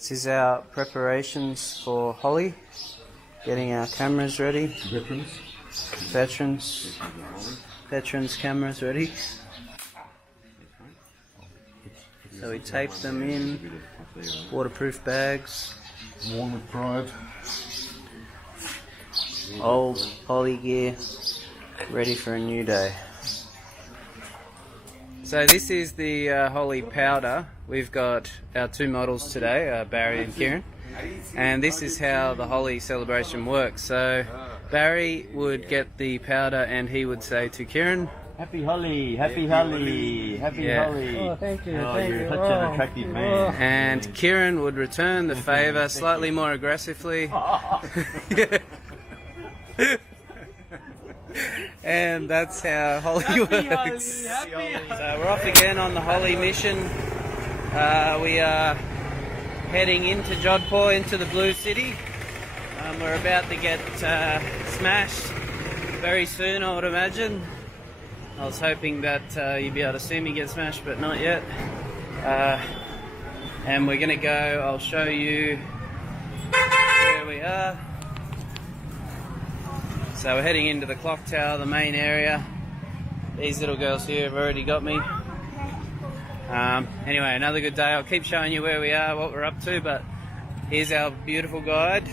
This is our preparations for Holi. Getting our cameras ready. Veterans cameras ready. So we tape them in, waterproof bags. Worn with pride. Old Holi gear, ready for a new day. So this is the Holi powder. We've got our two models today, Barry and Kieran. And this is how the Holi celebration works. So Barry would get the powder and he would say to Kieran, "Happy Holi, happy Holi, happy Holi." Oh, thank you. Oh, thank you're you. such an attractive man. and Kieran would return the favour slightly more aggressively. And that's how Holi works. So we're off again on the Holi mission. We are heading into Jodhpur, into the Blue City. We're about to get smashed very soon, I would imagine. I was hoping that you'd be able to see me get smashed, but not yet. And we're going to go, I'll show you where we are. So we're heading into the clock tower, the main area. These little girls here have already got me. Anyway, another good day. I'll keep showing you where we are, what we're up to, but here's our beautiful guide.